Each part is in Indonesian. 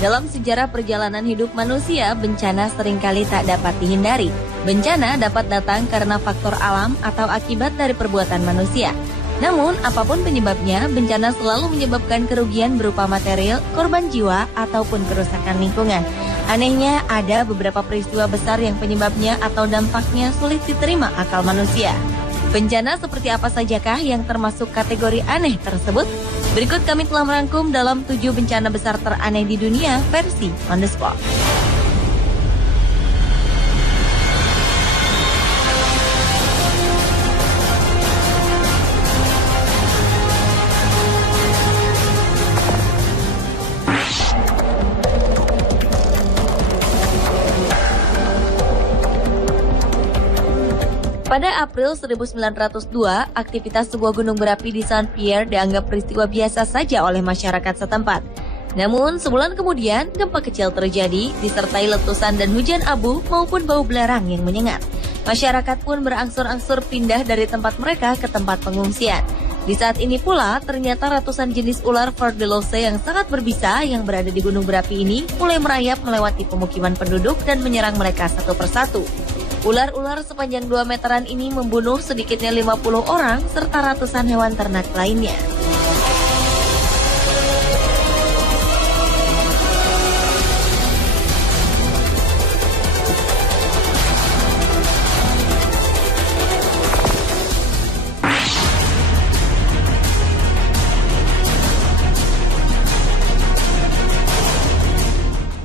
Dalam sejarah perjalanan hidup manusia, bencana seringkali tak dapat dihindari. Bencana dapat datang karena faktor alam atau akibat dari perbuatan manusia. Namun, apapun penyebabnya, bencana selalu menyebabkan kerugian berupa material, korban jiwa, ataupun kerusakan lingkungan. Anehnya, ada beberapa peristiwa besar yang penyebabnya atau dampaknya sulit diterima akal manusia. Bencana seperti apa sajakah yang termasuk kategori aneh tersebut? Berikut kami telah merangkum dalam 7 bencana besar teraneh di dunia versi On The Spot. Pada April 1902, aktivitas sebuah gunung berapi di Saint-Pierre dianggap peristiwa biasa saja oleh masyarakat setempat. Namun, sebulan kemudian, gempa kecil terjadi, disertai letusan dan hujan abu maupun bau belerang yang menyengat. Masyarakat pun berangsur-angsur pindah dari tempat mereka ke tempat pengungsian. Di saat ini pula, ternyata ratusan jenis ular Fleur-de-Lys yang sangat berbisa yang berada di gunung berapi ini mulai merayap melewati pemukiman penduduk dan menyerang mereka satu persatu. Ular-ular sepanjang 2 meteran ini membunuh sedikitnya 50 orang serta ratusan hewan ternak lainnya.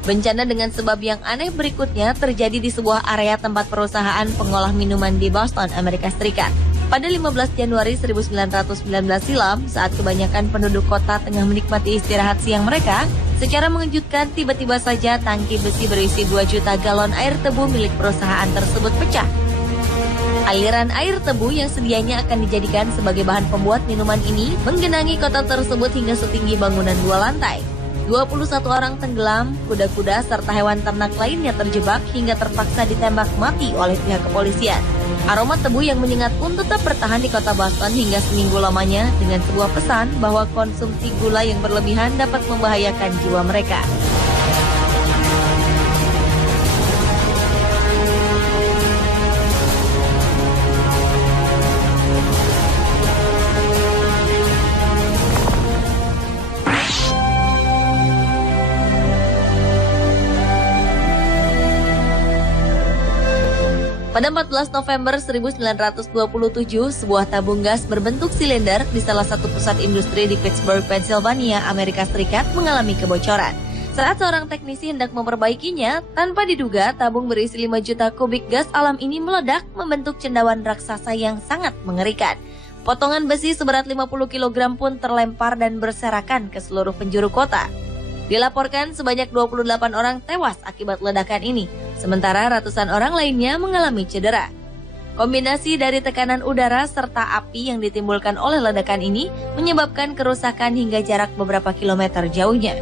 Bencana dengan sebab yang aneh berikutnya terjadi di sebuah area tempat perusahaan pengolah minuman di Boston, Amerika Serikat. Pada 15 Januari 1919 silam, saat kebanyakan penduduk kota tengah menikmati istirahat siang mereka, secara mengejutkan tiba-tiba saja tangki besi berisi 2 juta galon air tebu milik perusahaan tersebut pecah. Aliran air tebu yang sedianya akan dijadikan sebagai bahan pembuat minuman ini menggenangi kota tersebut hingga setinggi bangunan 2 lantai. 21 orang tenggelam, kuda-kuda serta hewan ternak lainnya terjebak hingga terpaksa ditembak mati oleh pihak kepolisian. Aroma tebu yang menyengat pun tetap bertahan di kota Boston hingga seminggu lamanya dengan sebuah pesan bahwa konsumsi gula yang berlebihan dapat membahayakan jiwa mereka. Pada 14 November 1927, sebuah tabung gas berbentuk silinder di salah satu pusat industri di Pittsburgh, Pennsylvania, Amerika Serikat mengalami kebocoran. Saat seorang teknisi hendak memperbaikinya, tanpa diduga tabung berisi 5 juta kubik gas alam ini meledak membentuk cendawan raksasa yang sangat mengerikan. Potongan besi seberat 50 kg pun terlempar dan berserakan ke seluruh penjuru kota. Dilaporkan sebanyak 28 orang tewas akibat ledakan ini, sementara ratusan orang lainnya mengalami cedera. Kombinasi dari tekanan udara serta api yang ditimbulkan oleh ledakan ini menyebabkan kerusakan hingga jarak beberapa kilometer jauhnya.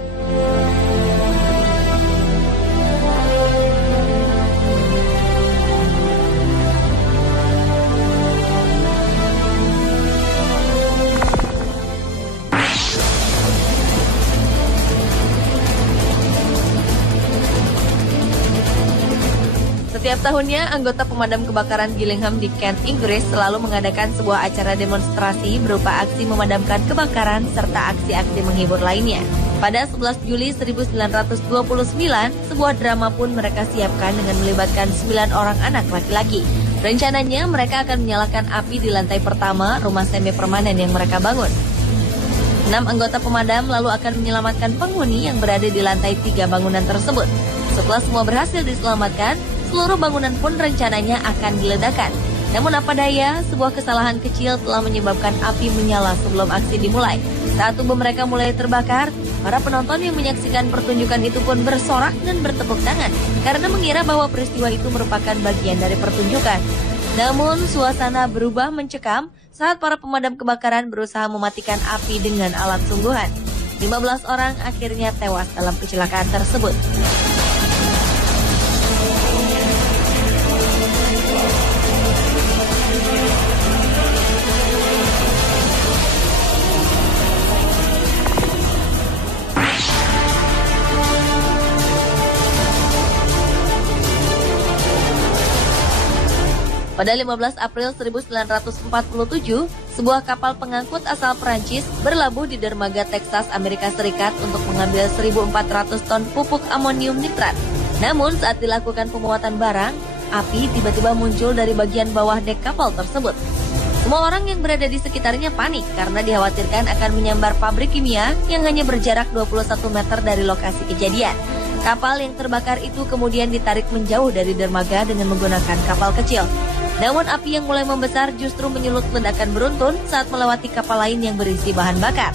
Setiap tahunnya, anggota pemadam kebakaran Gillingham di Kent, Inggris selalu mengadakan sebuah acara demonstrasi berupa aksi memadamkan kebakaran serta aksi-aksi menghibur lainnya. Pada 11 Juli 1929, sebuah drama pun mereka siapkan dengan melibatkan 9 orang anak laki-laki. Rencananya, mereka akan menyalakan api di lantai pertama rumah semi permanen yang mereka bangun. 6 anggota pemadam lalu akan menyelamatkan penghuni yang berada di lantai 3 bangunan tersebut. Setelah semua berhasil diselamatkan, seluruh bangunan pun rencananya akan diledakkan. Namun apa daya, sebuah kesalahan kecil telah menyebabkan api menyala sebelum aksi dimulai. Saat tubuh mereka mulai terbakar, para penonton yang menyaksikan pertunjukan itu pun bersorak dan bertepuk tangan karena mengira bahwa peristiwa itu merupakan bagian dari pertunjukan. Namun suasana berubah mencekam saat para pemadam kebakaran berusaha mematikan api dengan alat sungguhan. 15 orang akhirnya tewas dalam kecelakaan tersebut. Pada 15 April 1947, sebuah kapal pengangkut asal Perancis berlabuh di dermaga Texas, Amerika Serikat untuk mengambil 1.400 ton pupuk amonium nitrat. Namun saat dilakukan pemuatan barang, api tiba-tiba muncul dari bagian bawah dek kapal tersebut. Semua orang yang berada di sekitarnya panik karena dikhawatirkan akan menyambar pabrik kimia yang hanya berjarak 21 meter dari lokasi kejadian. Kapal yang terbakar itu kemudian ditarik menjauh dari dermaga dengan menggunakan kapal kecil. Namun api yang mulai membesar justru menyulut ledakan beruntun saat melewati kapal lain yang berisi bahan bakar.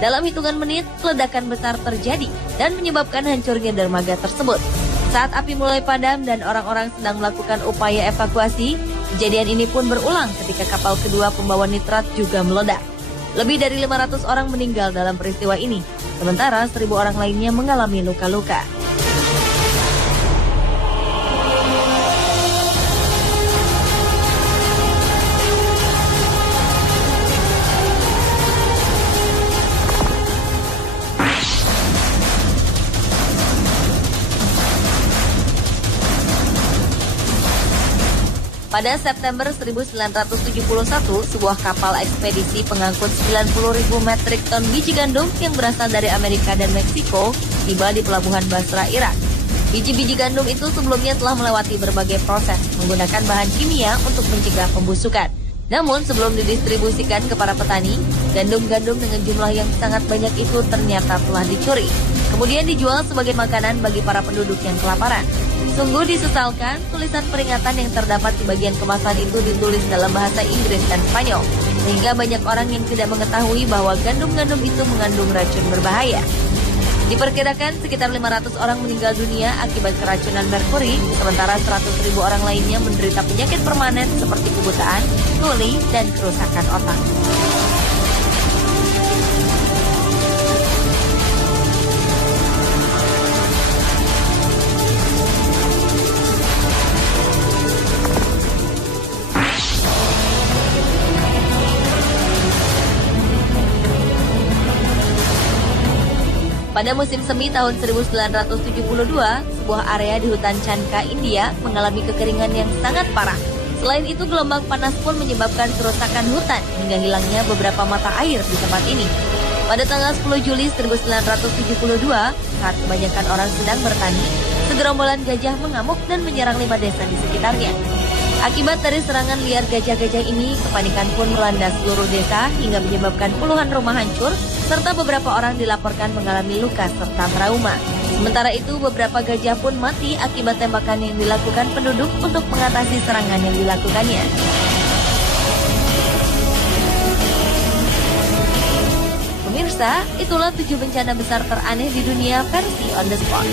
Dalam hitungan menit, ledakan besar terjadi dan menyebabkan hancurnya dermaga tersebut. Saat api mulai padam dan orang-orang sedang melakukan upaya evakuasi, kejadian ini pun berulang ketika kapal kedua pembawa nitrat juga meledak. Lebih dari 500 orang meninggal dalam peristiwa ini, sementara 1.000 orang lainnya mengalami luka-luka. Pada September 1971, sebuah kapal ekspedisi pengangkut 90.000 metrik ton biji gandum yang berasal dari Amerika dan Meksiko tiba di pelabuhan Basra, Irak. Biji-biji gandum itu sebelumnya telah melewati berbagai proses menggunakan bahan kimia untuk mencegah pembusukan. Namun sebelum didistribusikan ke para petani, gandum-gandum dengan jumlah yang sangat banyak itu ternyata telah dicuri. Kemudian dijual sebagai makanan bagi para penduduk yang kelaparan. Sungguh disesalkan, tulisan peringatan yang terdapat di bagian kemasan itu ditulis dalam bahasa Inggris dan Spanyol, sehingga banyak orang yang tidak mengetahui bahwa gandum-gandum itu mengandung racun berbahaya. Diperkirakan sekitar 500 orang meninggal dunia akibat keracunan merkuri, sementara 100.000 orang lainnya menderita penyakit permanen seperti kebutaan, tuli, dan kerusakan otak. Pada musim semi tahun 1972, sebuah area di hutan Chanka, India mengalami kekeringan yang sangat parah. Selain itu, gelombang panas pun menyebabkan kerusakan hutan hingga hilangnya beberapa mata air di tempat ini. Pada tanggal 10 Juli 1972, saat kebanyakan orang sedang bertani, segerombolan gajah mengamuk dan menyerang 5 desa di sekitarnya. Akibat dari serangan liar gajah-gajah ini, kepanikan pun melanda seluruh desa hingga menyebabkan puluhan rumah hancur, serta beberapa orang dilaporkan mengalami luka serta trauma. Sementara itu, beberapa gajah pun mati akibat tembakan yang dilakukan penduduk untuk mengatasi serangan yang dilakukannya. Pemirsa, itulah 7 bencana besar teraneh di dunia versi On The Spot.